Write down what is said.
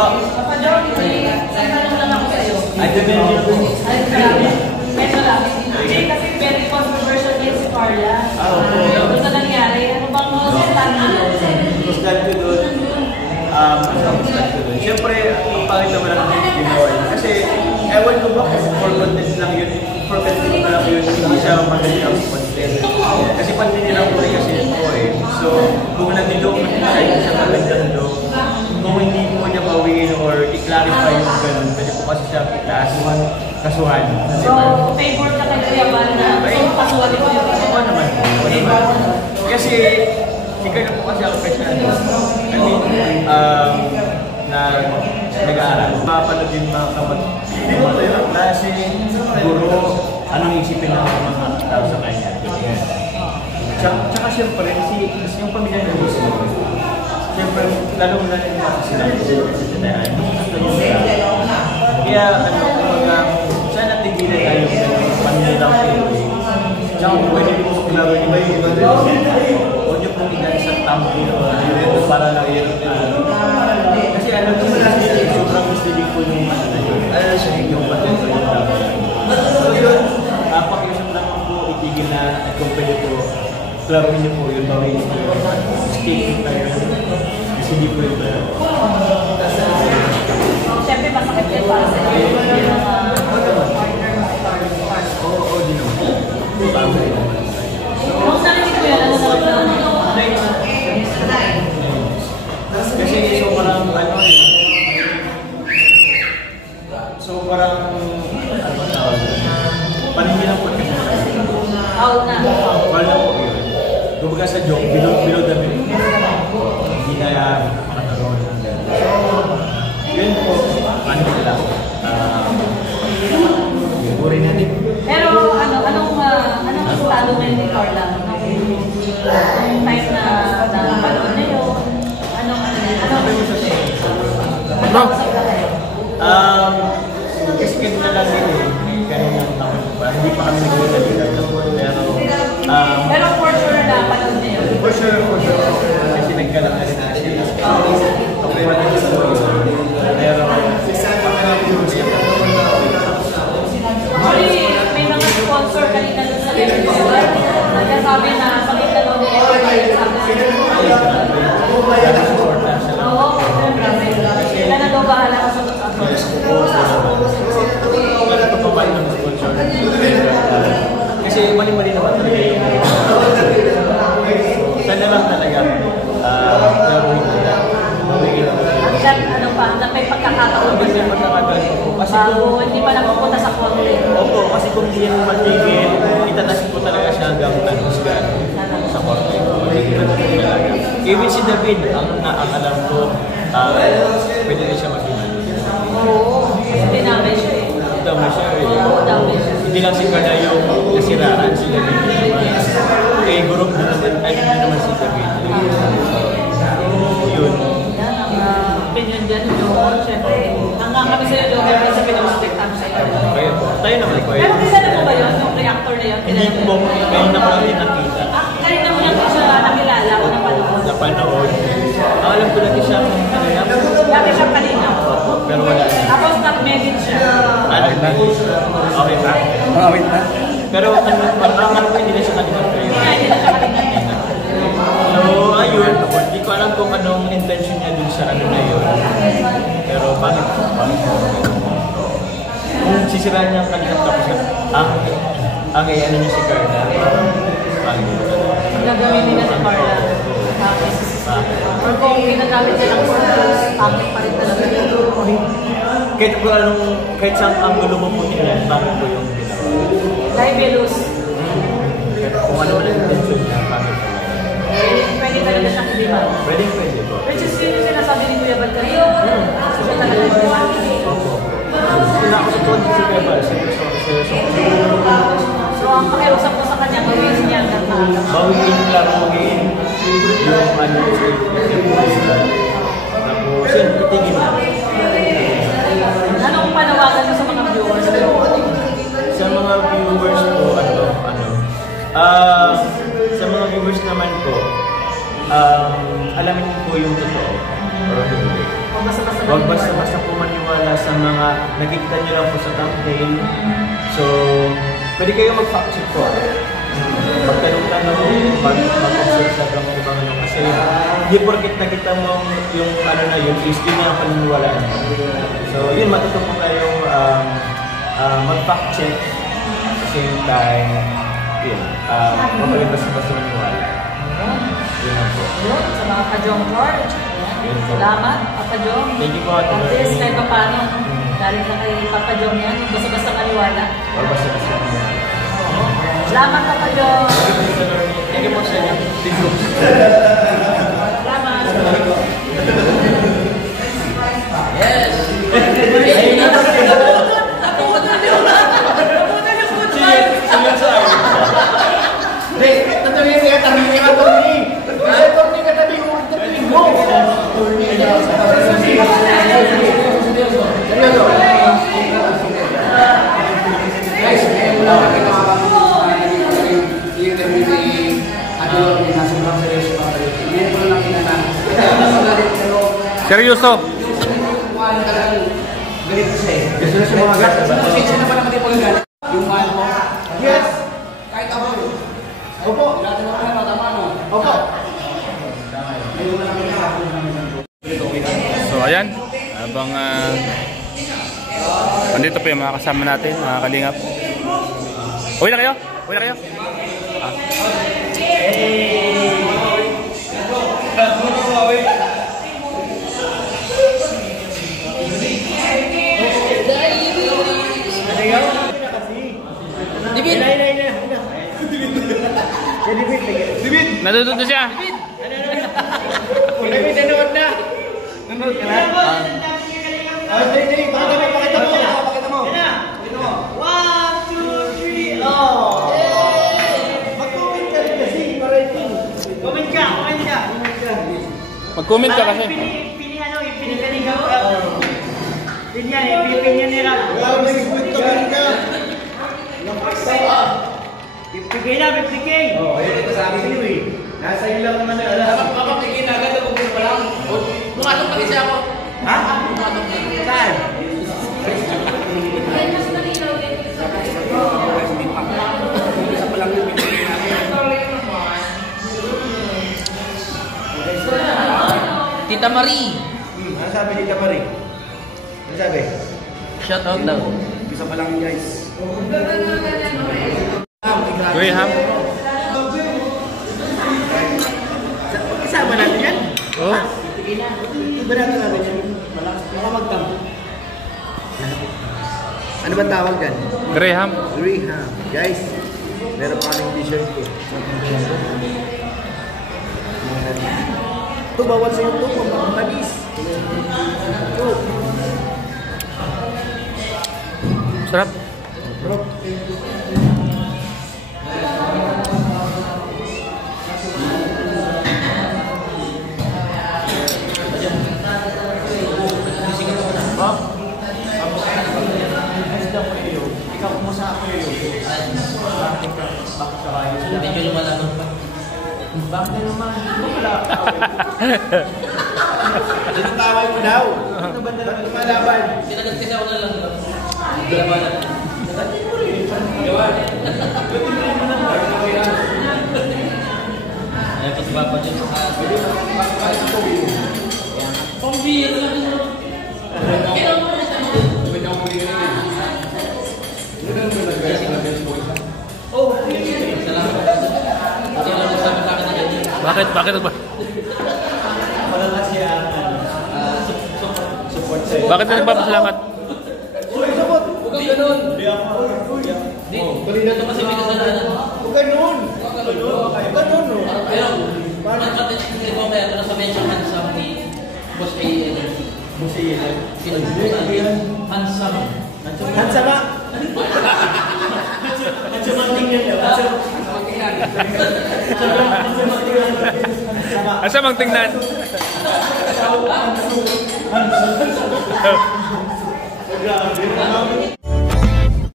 Papa John, tanong lang ako sa'yo. Ay, depende. Medyo lang. Hindi kasi very controversial din si Carla. Ano sa nangyari? Ano bang stand mo doon? Stand ko doon. Siyempre, ang pangit naman ang ginawa yun. Kasi, ewan ko ba kung for content lang yun. For content lang yun, hindi siya madali ang content. Kasi paninilang ko rin kasi ito eh. So, kung nandilong siya, hindi siya magandang loob. Kung hindi mo niya bawiin or i-clarify yung ganun, pwede po kasi siya kasuhan. So, favor ka kay Kuya Bal na kasuhan mo yun? Oo naman. Kasi, ikaw na po kasi ako personal. I mean, na nag-aaral. Mapapanood yung mga klase, guro, anong isipin ng mga tao sa kanya. Tsaka siyempre, yung pamilya na gusto mo. Siyempre, lalong na yung mga sila. Kaya, sana tigilan tayo yung pamilya ng Pinoy. Tsaka kung pwede mo sa klaro, iba yung iba rin. Huwag niyo pong ilan sa tampi para lang yun. Kasi alam ko sobrang misleading po yung ano siya yung patento yung dapat. So yun, pakiusap lang po, itigil na at kung pwede po, klaro niyo po yung bawin niyo. Statement tayo. Kasi hindi po yung klaro. Siyempre, masakit din para sa iyo. Oo, di naman. Bagay naman. Kung narinig ko yan, ano naman? Kasi sobrang ano eh. Sobrang paningin po kasi. Out na. Wala po yun. Kumbaga sa joke, below the belt. Hindi na makataroon. Yun po, panig lang. Buri na din. Pero anong estado ngayon ni Carla? Anong type na panood na yun? Kasi ganun na lang yun eh. Kanina naman pa. Hindi pa kami nag-uulalitan. Pero for sure na panood na yun? For sure. Kasi nagkalang na rin na siya. Okay, wala na sa loob. Pero, may mga sponsor kanina doon sa television. Nagsasabi na pakita daw ni Everett sabi sila. Oo, grabe. Sila na daw bahala ka sa wala pa pa ng sponsor. Kasi mali-mali naman talaga yung sana lang talaga gawin nila. At ano pa, may pagkakataon ba siya? Bago, hindi pa napupunta sa konti. Opo, kasi kung hindi yan matigil, itatasin po talaga siya hanggang tanusgan sa korte. Matigil na talaga. Even si David, ang alam ko, pwede rin siya mag-iman. Oo, kasi dinamay siya eh. Damay siya eh. Oo, damay siya. Hindi lang si Carla yung nasiraan, si David naman. Eh, group na naman, ay hindi naman si David. Yun. Yan ang opinion dyan, Joel. Siyempre, hanggang kami sa'yo, Joel, kasi pinaprotektahan sa'yo. Kaya po, tayo naman ko eh. Pero kilala mo ba yun, yung reactor na yun? Hindi po, ngayon na ko lang din nakita. Kanina mo lang siya nakilala o napanood? Napanood. Ang alam ko lang siya kung ano yan. Dati siya kanina. Pero wala na. Tapos not-medit siya. Ano na? Okay na? Okay na? Pero parang ko hindi na siya kanina. Hindi na siya kanina. So, ayun. Hindi ko alam kung anong intention niya dun sa ano na yun. Pero bakit? Kung sisiraan niya ang kanina tapos ang ano niya si Carla. Gagawin nila si Carla. Or kung ginagamit niya lang topic pa rin talaga. Kahit saan ang gulo mo po niya, bakit po yung ginawa? Libelous. Kung ano wala yung intention niya, bakit po? Pwede talaga siyang hindi ba? Pwede po. Which is yun yung sinasabi ni Kuya Bal kanina. Siya talaga siya. Wala ako sa konti si Kuya Bal. So, ang pakiusap ko sa kanya, gawin niya hanggang maaga. Bawiin lang magiging yung ano tapos yun, itigil na. Anong panawagan mo sa mga viewers? Sa mga viewers po, sa mga viewers naman po, alamin po yung totoo or hindi. O basta-basta Huwag basta-basta po maniwala sa mga nakikita nyo lang po sa thumbnail. So, pwede kayo mag-fact check po. Magtanong-tanong, mag-observe sa ibang ano. Kasi hindi porkit nakita mo yung ano na yun, is yun yung paniniwalaan. So, yun, matuto po kayong mag-fact check. At the same time, yun, mabalik basta-basta maniwala. Yun lang po. Yun, sa mga ka-Jong George. Salamat, Papa Jong. Thank you po. At least, kahit pa paano, galing ka kay Papa Jong yan, basta-basta maniwala. Or basta-basta maniwala. Salamat, Papa Jong. Thank you po sa inyo. Thank you. Salamat. Yes! Seryoso? Gusto na sa mga gata ba? Pasensya na ba naman yung pagagalit? Yung mahal mo? Yes! Kahit ako yun. Opo! Natin ako na matama mo. Opo! So ayan, habang andito pa yung mga kasama natin, mga kalingap. Uwi na kayo? Uwi na kayo? Nandun doon siya. David, nanood na! Nanood ka na? Dali, pakita mo! Pakita mo! Pakita mo! 1, 2, 3, oh! Mag-comment ka rin kasi, para ito. Comment ka! Mag-comment ka kasi. Pinigaligaw ka. Yun yan, ipipin yan nila. Mag-comment ka rin ka! Pipigay na, pipigay. Oh, ayun ito sa akin eh. Nasa iyo lang naman na alam. Kapapigin na agad ako pa lang. Bumatong pa rin siya ako. Ha? Bumatong pa rin. Saan? Isa pa lang yung pinigin natin. Tita Marie. Ano sabi ni Tamari? Ano sabi? Shout out daw. Isa pa lang guys. Graham? Kasama natin yan? Oh. Iba natin natin yan. Makamagtam. Ano ba tawag yan? Graham? Graham. Guys, meron pa kaming t-shirt ko. Ito, bawal sa YouTube. Ang manis. Ito. Sarap. Bro. Ikaw kumusta ako yun? Bakit sa kayo? Medyo lumalaman pa. Bakit na naman? Wala. Tinatawag mo daw. Ano ba na naman lumalaban? Sinagat kasi ako na lang. Labanan. Gawan. Ayaw pa si Papa dyan sa pambira lang. Kailan mo rin siya? Pwede ako pwede rin eh. Ano ba naman nag-gaya sa Labels Boys? Oh, salamat. Ito lang nagsabi sa akin na ganyan. Bakit? Bakit ba? Wala na siya support sa'yo. Bakit ka nagpapasalamat? Uy, support! Huwag kang ganun. Hindi ako. Di, kanina naman si may kasalanan. Huwag ganun! Huwag ganun, no? Pero, hindi ko kaya na sabihin siya handsome ni Boss A. Musiya. Handsome. Hansama! Hansama tingnan niya. Asa mang tingnan? Grabe.